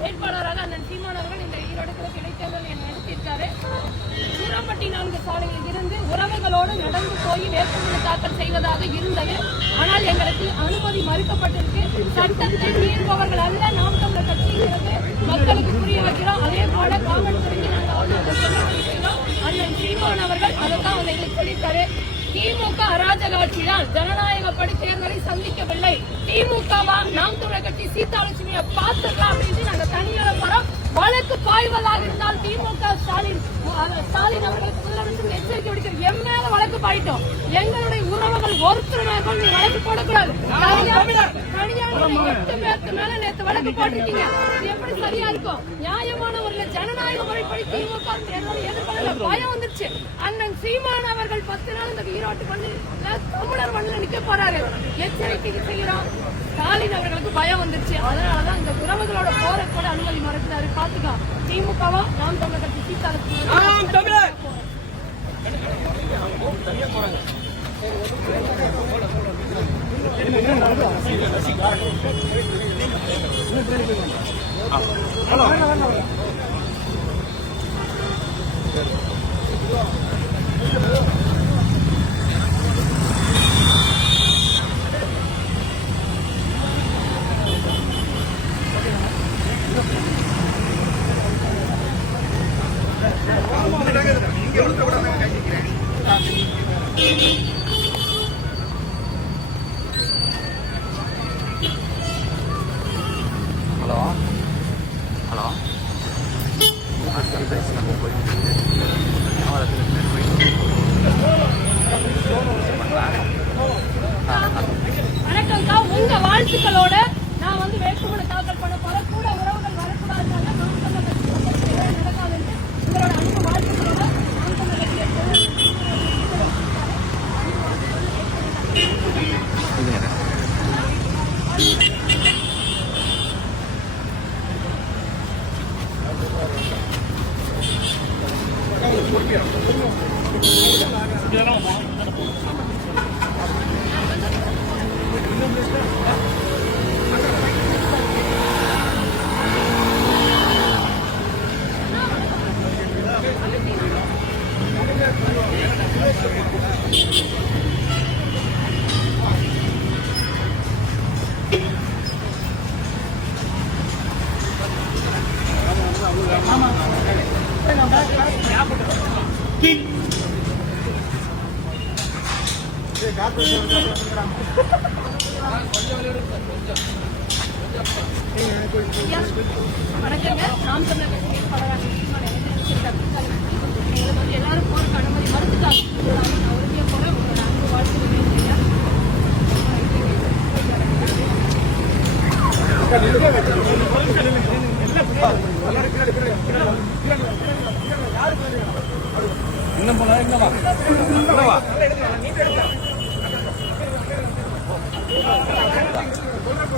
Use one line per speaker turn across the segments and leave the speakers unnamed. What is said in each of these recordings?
வேட்பாளராக அண்ணன் சீமான் அவர்கள் இந்த ஈரோடு கிடைத்தேர்தல் நடத்தியிருக்காரு சூரம்பட்டி நான்கு சாலையில் இருந்து உறவுகளோடு நடந்து போய் வேட்புமனு தாக்கல் செய்வதாக இருந்தது. ஆனால் எங்களுக்கு அனுமதி மறுக்கப்பட்டிருக்கு சட்டத்தை மீறுபவர்கள் அல்ல நாம் தமிழர் கட்சிங்கிறது மக்களுக்கு புரிய வைக்கிறோம். அதே போல காவல்துறைக்கு நாங்கள் அண்ணன் சீமான் அவர்கள் அதைத்தான் வந்து எங்களுக்கு சொல்லியிருக்காரு. திமுக அராஜக ஆட்சிதான் ஜனநாயகப்படி தேர்தலை சந்திக்கவில்லை. திமுகவா? நாம் தமிழர் கட்சி சீதாலட்சுமியை பார்த்துக்கலாம் அப்படின்னு நாங்க தனியாக போறோம் வழக்கு பாய்வதாக இருந்தால் திமுக ஸ்டாலின் ஸ்டாலின் அவர்களுக்கு முதலமைச்சர் எச்சரிக்கை விடுக்கிறது என் மேல வழக்கு பாயிட்டோம். எங்களுடைய உறவுகள் ஒருத்தர் நீங்க வழக்கு போடக்கூடாது. எட்டு பேருக்கு மேல நேத்து வழக்கு போட்டிருக்கீங்க. எப்படி சரியா இருக்கும்? நியாயமான ஒரு ஜனநாயக முறைப்படி திமுக எதிர்கொள்ள பயம் வந்துருச்சு. அண்ணன் சீமான் அவர்கள் பத்து நாள் இந்த ஈரோட்டு மண்ணில் தமிழர் மண்ணில் நிக்க போறாரு. எச்சரிக்கை செய்கிறோம் ஸ்டாலின் அவர்களுக்கு பயம் வந்துருச்சு. அதனாலதான் இந்த உறவுகளோட போற கூட அனுமதி மறுக்கிறாரு. பாத்துக்கோ திமுகவா நாம் தமிழர் கட்சி சீதாலட்சுமி
ஹலோ.
Gato, வணக்கங்க நாம் தமிழர் கட்சி வேட்பாளராக எல்லாரும் போறதுக்கு அனுமதி மறுத்துட்டாங்க நான் உறுதியா உங்களோட அன்பு
இன்னும் போனா என்னவா என்னவா போலாம்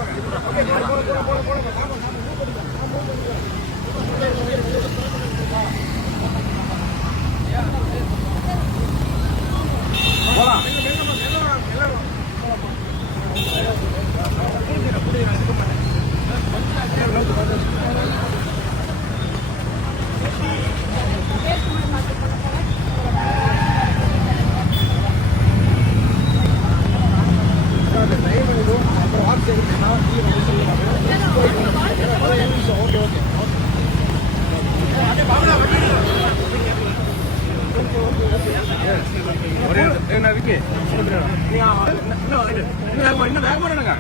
ஒரே என்ன விக்கி இன்னும் வேகமா இன்னும் வேகமா என்னங்க